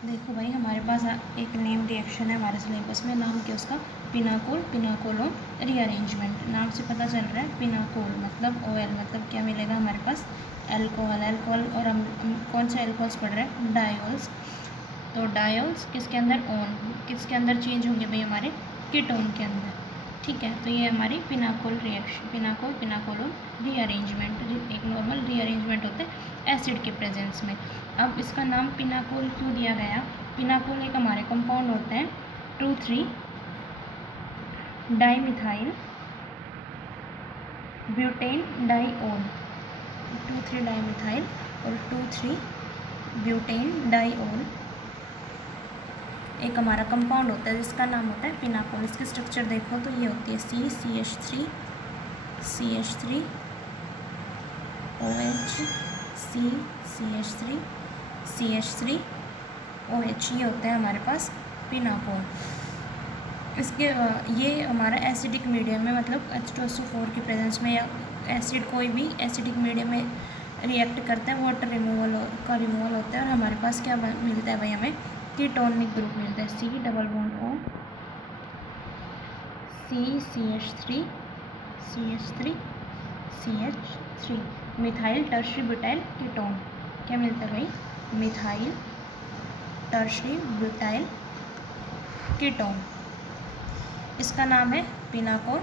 देखो भाई, हमारे पास एक नेम रिएक्शन है हमारे सिलेबस में, नाम क्या उसका, पिनाकोल पिनाकोलोन रीअरेंजमेंट। नाम से पता चल रहा है पिनाकोल मतलब OL, मतलब क्या मिलेगा हमारे पास, अल्कोहल। अल्कोहल और हम कौन से अल्कोहल्स पढ़ रहे हैं, डायोल्स। तो डायोल्स किसके अंदर, ओन, किसके अंदर चेंज होंगे भाई, हमारे कीटोन के अंदर। ठीक है, तो ये हमारी पिनाकोल रिएक्शन, पिनाकोल पिनाकोलोन रीअरेंजमेंट, एक नॉर्मल रीअरेंजमेंट होता है एसिड के प्रेजेंस में। अब इसका नाम पिनाकोल क्यों दिया गया, पिनाकोल एक हमारे कंपाउंड होते हैं 2,3 डाईमिथाइल ब्यूटेन डाईओल, 2,3 डाईमिथाइल और 2,3 ब्यूटेन डाईओल एक हमारा कंपाउंड होता है जिसका नाम होता है पिनाकोल। इसकी स्ट्रक्चर देखो तो ये होती है CCH3 CH3 OH CCH3 CH3 OH, ये होता है हमारे पास पिनाकोल। इसके ये हमारा एसिडिक मीडियम में, मतलब H2SO4 की प्रेजेंस में, या एसिड कोई भी एसिडिक मीडियम में रिएक्ट करता है, वाटर रिमूवल का रिमूवल होता है और हमारे पास क्या मिलता है भाई, हमें कीटोनिक ग्रुप मिलता है, C double bond O CCH3 CH3 CH3 methyl tertiary butyl ketone. क्या मिलता है भाई, मिथाइल टर्शरी ब्यूटाइल कीटोन। इसका नाम है पिनाकोल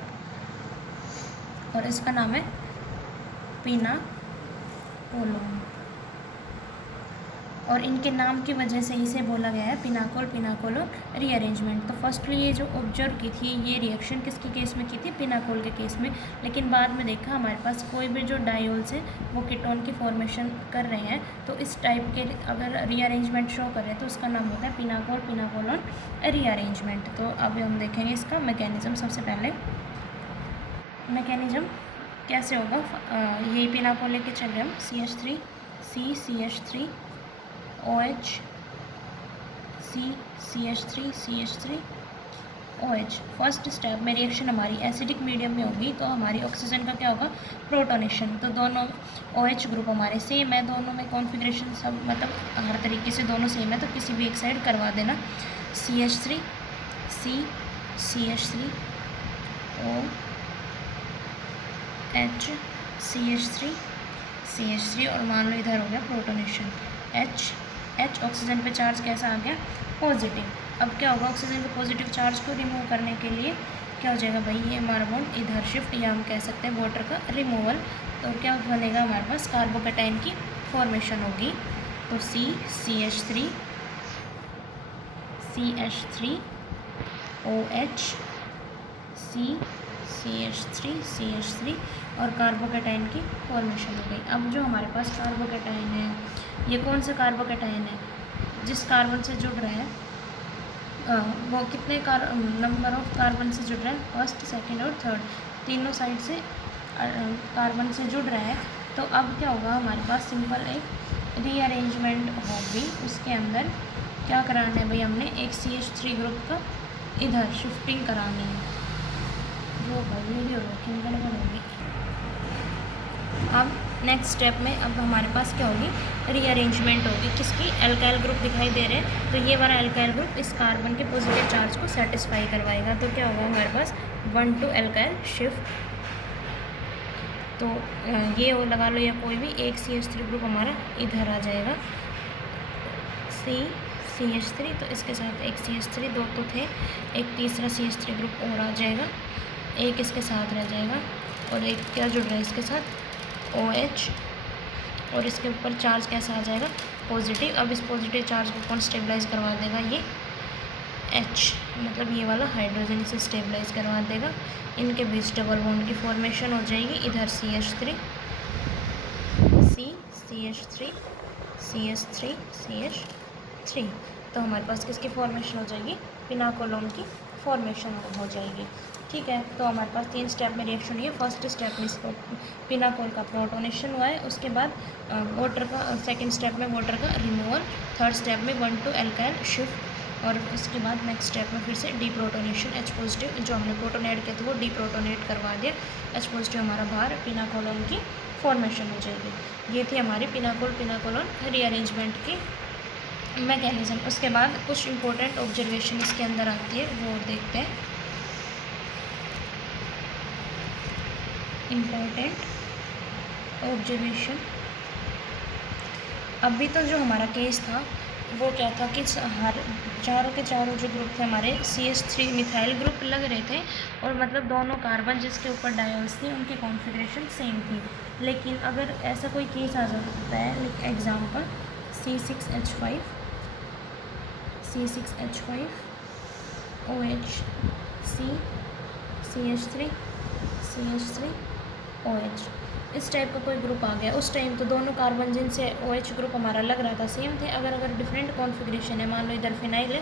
और इसका नाम है पिनाकोलोन, और इनके नाम की वजह से इसे बोला गया है पिनाकोल पिनाकोलोन रीअरेंजमेंट। तो फर्स्टली ये जो ऑब्जर्व की थी, ये रिएक्शन किसके केस में की थी, पिनाकोल के केस में। लेकिन बाद में देखा हमारे पास कोई भी जो डायोल्स है वो कीटोन की फॉर्मेशन कर रहे हैं, तो इस टाइप के अगर रीअरेंजमेंट शो कर रहे हैं तो उसका नाम होता है पिनाकोल पिनाकोलोन रीअरेंजमेंट। तो अब हम देखेंगे इसका मैकेनिज्म। सबसे पहले मैकेनिज्म कैसे होगा, यही पिनाकोल लेके चल रहे हम, CH3 CCH3 OH CCH3 CH3 OH। First step में रिएक्शन हमारी एसिडिक मीडियम में होगी, तो हमारी ऑक्सीजन का क्या होगा, प्रोटोनेशन। तो दोनों OH ग्रुप हमारे सेम है, दोनों में कॉन्फ़िगरेशन सब मतलब हर तरीके से दोनों सेम है, तो किसी भी एक साइड करवा देना। CH3 C CH3 OH CH3 CH3 और मान लो इधर हो गया प्रोटोनेशन, H ऑक्सीजन पे चार्ज कैसा आ गया, पॉजिटिव। अब क्या होगा, ऑक्सीजन के पॉजिटिव चार्ज को रिमूव करने के लिए क्या हो जाएगा भाई, ये हमारा बॉन्ड इधर शिफ्ट, या हम कह सकते हैं वाटर का रिमूवल। तो क्या बनेगा, हमारे पास कार्बोकैटायन की फॉर्मेशन होगी। तो CH3 CH3 OH CH3 CH3 और कार्बोकैटायन की फॉर्मेशन हो गई। अब जो हमारे पास कार्बोकैटायन है, ये कौन सा कार्बोकैटायन है, जिस कार्बन से जुड़ रहा है वो कितने नंबर ऑफ कार्बन से जुड़ रहा है, फर्स्ट सेकंड और थर्ड, तीनों साइड से कार्बन से जुड़ रहा है। तो अब क्या होगा, हमारे पास सिंपल एक रीअरेंजमेंट होगी। उसके अंदर क्या कराना है भाई, हमने एक CH3 ग्रुप का इधर शिफ्टिंग करानी है। वो भाई वीडियो रखें, गड़बड़ होगी। अब नेक्स्ट स्टेप में अब हमारे पास क्या होगी, रीअरेंजमेंट होगी, किसकी, एल्काइल ग्रुप दिखाई दे रहे हैं, तो ये वाला एल्काइल ग्रुप इस कार्बन के पॉजिटिव चार्ज को सेटिस्फाई करवाएगा। तो क्या होगा हमारे पास 1 to एल्काइल शिफ्ट। तो ये लगा लो, या कोई भी एक CH3 ग्रुप हमारा इधर आ जाएगा, CH3, तो इसके साथ एक CH3, दो तो थे, एक तीसरा CH3 ग्रुप और आ जाएगा, एक इसके साथ रह जाएगा, और एक क्या जुड़ रहा है इसके साथ, OH, और इसके ऊपर चार्ज कैसा आ जाएगा, पॉजिटिव। अब इस पॉजिटिव चार्ज को कौन स्टेबलाइज करवा देगा, ये H, मतलब ये वाला हाइड्रोजन से स्टेबलाइज करवा देगा। इनके बीच डबल बॉन्ड की फॉर्मेशन हो जाएगी, इधर CH3 CH3 CH3 CH3। तो हमारे पास किसकी फॉर्मेशन हो जाएगी, पिनाकोलोन की फॉर्मेशन हो जाएगी। ठीक है, तो हमारे पास 3 स्टेप में रिएक्शन हुई है। फर्स्ट स्टेप में इसको पिनाकोल का प्रोटोनेशन हुआ है, उसके बाद वाटर का, सेकंड स्टेप में वाटर का रिमूवल, थर्ड स्टेप में 1 to एल्काइल शिफ्ट, और उसके बाद नेक्स्ट स्टेप में फिर से डीप्रोटोनेशन, H पॉजिटिव जो हमने प्रोटोन ऐड किया था वो डीप्रोटोनेट करवा दिया, H पॉजिटिव हमारा बाहर, पिनाकोलोन की फॉर्मेशन हो जाएगी। ये थी हमारी पिनाकोल पिनाकोलोन रीअरेंजमेंट की मैकेनिज्म। उसके बाद कुछ इम्पोर्टेंट ऑब्जर्वेशन इसके अंदर आती है, वो देखते हैं। Important observation. अभी तो जो हमारा केस था वो क्या था कि हर चारों के चारों जो ग्रुप थे हमारे CH3 मिथाइल ग्रुप लग रहे थे, और मतलब दोनों कार्बन जिसके ऊपर डायोल्स थी उनकी कॉन्फ़िगरेशन सेम थी। लेकिन अगर ऐसा कोई केस आ जाता है, example C6H5 OH CH3 OH, इस टाइप का कोई ग्रुप आ गया, उस टाइम तो दोनों कार्बन जिनसे OH ग्रुप हमारा लग रहा था सेम थे। अगर डिफरेंट कॉन्फ़िगरेशन है, मान लो इधर फिनाइल है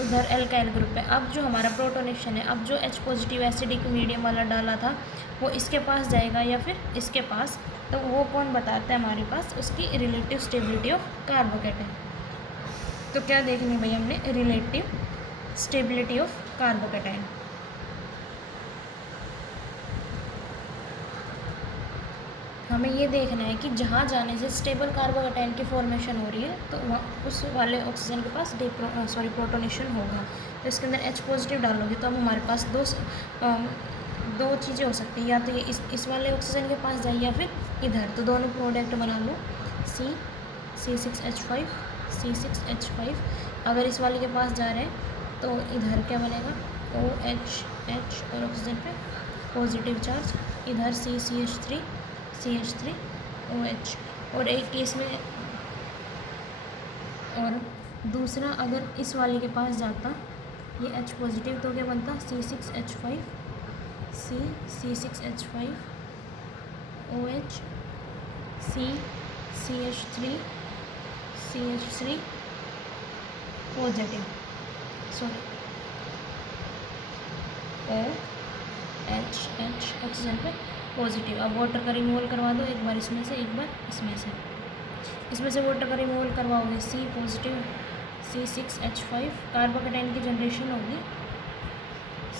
उधर एल्काइल ग्रुप है, अब जो हमारा प्रोटोनेशन है, अब जो H पॉजिटिव एसिडिक मीडियम वाला डाला था वो इसके पास जाएगा या फिर इसके पास, तो वो कौन बताता है हमारे पास उसकी रिलेटिव स्टेबिलिटी ऑफ कार्बोकेटाइन। तो क्या देखनी भाई हमने, रिलेटिव स्टेबिलिटी ऑफ कार्बोकेटाइन। हमें ये देखना है कि जहाँ जाने से स्टेबल कार्बोकेटाइन की फॉर्मेशन हो रही है तो वहाँ उस वाले ऑक्सीजन के पास प्रोटोनेशन होगा। तो इसके अंदर H पॉजिटिव डालोगे तो अब हमारे पास दो चीज़ें हो सकती हैं, या तो ये इस वाले ऑक्सीजन के पास जाए या फिर इधर। तो दोनों प्रोडक्ट बना लो, C6H5 अगर इस वाले के पास जा रहे हैं तो इधर क्या बनेगा, OH और ऑक्सीजन पे पॉजिटिव चार्ज, इधर CH3 OH। और एक केस में, और दूसरा अगर इस वाले के पास जाता ये H पॉजिटिव तो क्या बनता C6H5 OH CH3 positive, sorry OH oxygen पे पॉजिटिव। अब वाटर का रिमूवल करवा दो, एक बार इसमें से एक बार इसमें से वाटर का रिमूवल करवाओगे, C पॉजिटिव C6H5 कार्बोकेटाइन की जनरेशन होगी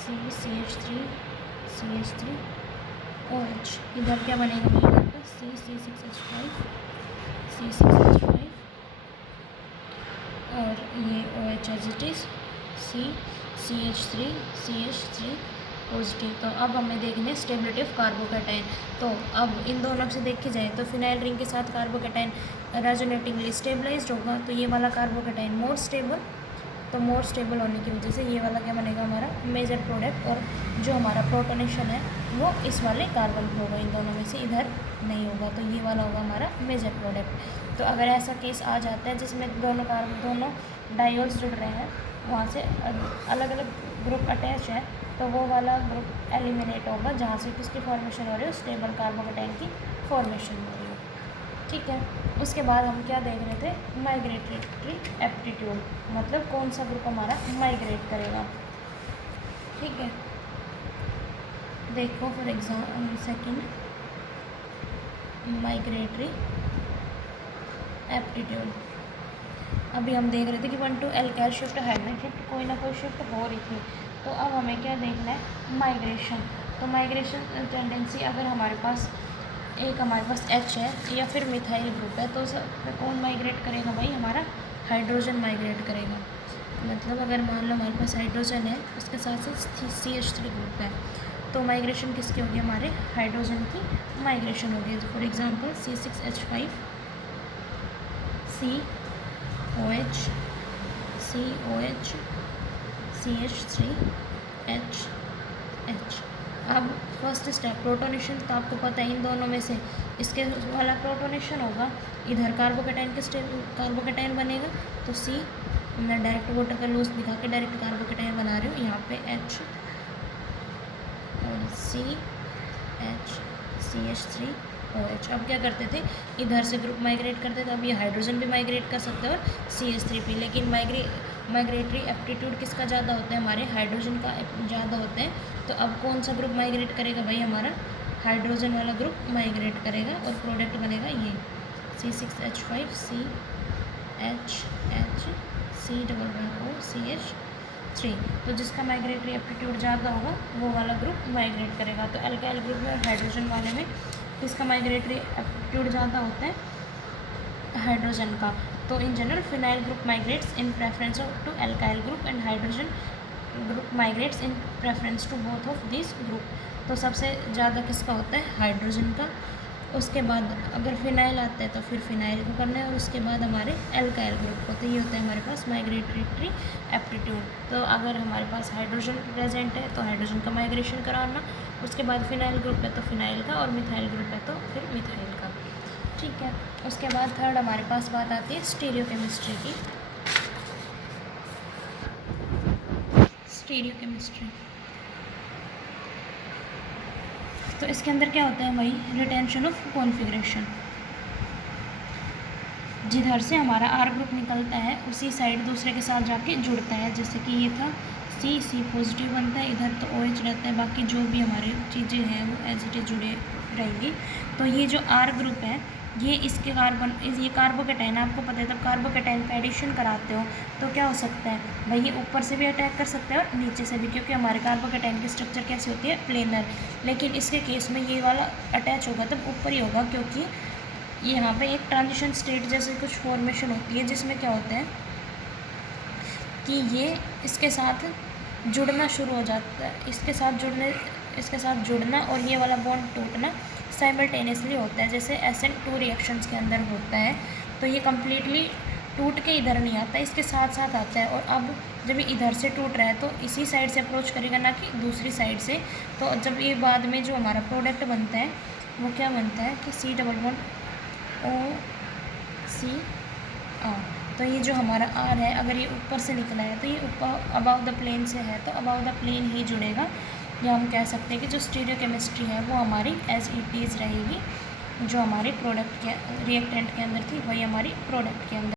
CH3 OH। इधर क्या बनेगा भाई, इधर पे C6H5 और ये OH as it is CH3 positive. तो अब हमें देखने स्टेबिलिटी ऑफ कार्बोकेटाइन। तो अब इन दोनों से देखी जाए तो फिनाइल रिंग के साथ कार्बोकेटाइन रेजोनेटिवली स्टेबलाइज्ड होगा, तो ये वाला कार्बोकेटाइन मोर स्टेबल। तो मोर स्टेबल होने की वजह से ये वाला क्या बनेगा हमारा मेजर प्रोडक्ट, और जो हमारा प्रोटोनेशन है वो इस वाले कार्बन पे होगा, इन दोनों में से इधर नहीं होगा, तो ये वाला होगा हमारा मेजर प्रोडक्ट। तो अगर ऐसा केस आ जाता है जिसमें दोनों डायोल्स जुड़ रहे हैं, वहाँ से अलग अलग ग्रुप अटैच है, तो वो वाला ग्रुप एलिमिनेट होगा जहाँ से किसकी फॉर्मेशन हो रही है, स्टेबल कार्बोकेटाइन की फॉर्मेशन हो रही है। ठीक है, उसके बाद हम क्या देख रहे थे, माइग्रेटरी एप्टीट्यूड, मतलब कौन सा ग्रुप हमारा माइग्रेट करेगा। ठीक है, देखो for example second migratory aptitude. अभी हम देख रहे थे कि 1 to alkyl shift hydrogen shift कोई ना कोई शिफ्ट हो रही थी। तो अब हमें क्या देखना है, माइग्रेशन। तो माइग्रेशन टेंडेंसी अगर हमारे पास H है या फिर मिथाइल ग्रुप है, तो कौन माइग्रेट करेगा भाई, हमारा हाइड्रोजन माइग्रेट करेगा। मतलब अगर मान लो हमारे पास हाइड्रोजन है उसके साथ साथ CH3 ग्रुप है, तो माइग्रेशन किसकी होगी, हमारे हाइड्रोजन की माइग्रेशन होगी। For example C6H5 COH CH3 H। अब फर्स्ट स्टेप प्रोटोनेशन, तो आपको पता है इन दोनों में से इसके वाला प्रोटोनेशन होगा, इधर कार्बोकेटाइन बनेगा। तो C, मैं डायरेक्ट वाटर का लूज दिखा के डायरेक्ट कार्बोकेटाइन बना रही हूँ, यहाँ पे H और CH3 OH। अब क्या करते थे, इधर से ग्रुप माइग्रेट करते थे, अब ये हाइड्रोजन भी माइग्रेट कर सकते हैं और CH3 भी। लेकिन माइग्रेटरी एप्टीट्यूड किसका ज़्यादा होता है, हमारे हाइड्रोजन का ज़्यादा होते हैं। तो अब कौन सा ग्रुप माइग्रेट करेगा भाई, हमारा हाइड्रोजन वाला ग्रुप माइग्रेट करेगा, और प्रोडक्ट बनेगा ये C6H5 CH3। तो जिसका माइग्रेटरी एप्टीट्यूड ज़्यादा होगा वो वाला ग्रुप माइग्रेट करेगा। तो एल्काइल ग्रुप में और हाइड्रोजन वाले में किसका माइग्रेटरी एप्टीट्यूड ज़्यादा होता है, हाइड्रोजन का। तो in general phenyl group migrates in preference to alkyl group and hydrogen group migrates in preference to both of this group. तो सबसे ज़्यादा किसका होता है, हाइड्रोजन का। उसके बाद अगर फिनाइल आता है तो फिर फिनाइल को करना है, और उसके बाद हमारे एल्काइल ग्रुप को। तो ये होता है हमारे पास माइग्रेटरी एप्टीट्यूड। तो अगर हमारे पास हाइड्रोजन प्रेजेंट है तो हाइड्रोजन का माइग्रेशन कराना, उसके बाद फिनाइल ग्रुप है तो फिनाइल का, और मिथाइल ग्रुप है तो फिर मिथाइल का। ठीक है, उसके बाद थर्ड हमारे पास बात आती है स्टीरियोकेमिस्ट्री की। स्टीरियोकेमिस्ट्री, तो इसके अंदर क्या होता है भाई, रिटेंशन ऑफ कॉन्फ़िगरेशन। जिधर से हमारा आर ग्रुप निकलता है उसी साइड दूसरे के साथ जाके जुड़ता है। जैसे कि ये था सी पॉजिटिव बनता है, इधर तो OH रहता है, बाकी जो भी हमारे चीज़ें हैं वो एज इट इज जुड़े रहेंगी। तो ये जो आर ग्रुप है ये इसके ये कार्बोकेटाइन, आपको पता है, तब कार्बोकेटाइन का एडिशन कराते हो तो क्या हो सकता है भाई, ये ऊपर से भी अटैक कर सकते हैं और नीचे से भी, क्योंकि हमारे कार्बोकेटाइन की स्ट्रक्चर कैसी होती है, प्लेनर। लेकिन इसके केस में ये वाला अटैच होगा तब ऊपर ही होगा, क्योंकि ये यहाँ पे एक ट्रांजिशन स्टेट जैसे कुछ फॉर्मेशन होती है, जिसमें क्या होता है कि ये इसके साथ जुड़ना शुरू हो जाता है, इसके साथ जुड़ना और ये वाला बॉन्ड टूटना साइमल्टेनियसली होता है, जैसे SN2 रिएक्शंस के अंदर होता है। तो ये कम्प्लीटली टूट के इधर नहीं आता, इसके साथ साथ आता है। और अब जब ये इधर से टूट रहा है तो इसी साइड से अप्रोच करेगा, ना कि दूसरी साइड से। तो जब ये बाद में जो हमारा प्रोडक्ट बनता है वो क्या बनता है कि C डबल बॉन्ड OCR। तो ये जो हमारा R है अगर ये ऊपर से निकला है तो ये ऊपर अबाव द प्लेन से है, तो अबाव द प्लेन ही जुड़ेगा। या हम कह सकते हैं कि जो स्टीरियोकेमिस्ट्री है वो हमारी एज इट इज़ रहेगी, जो हमारे प्रोडक्ट के रिएक्टेंट के अंदर थी वही हमारी प्रोडक्ट के अंदर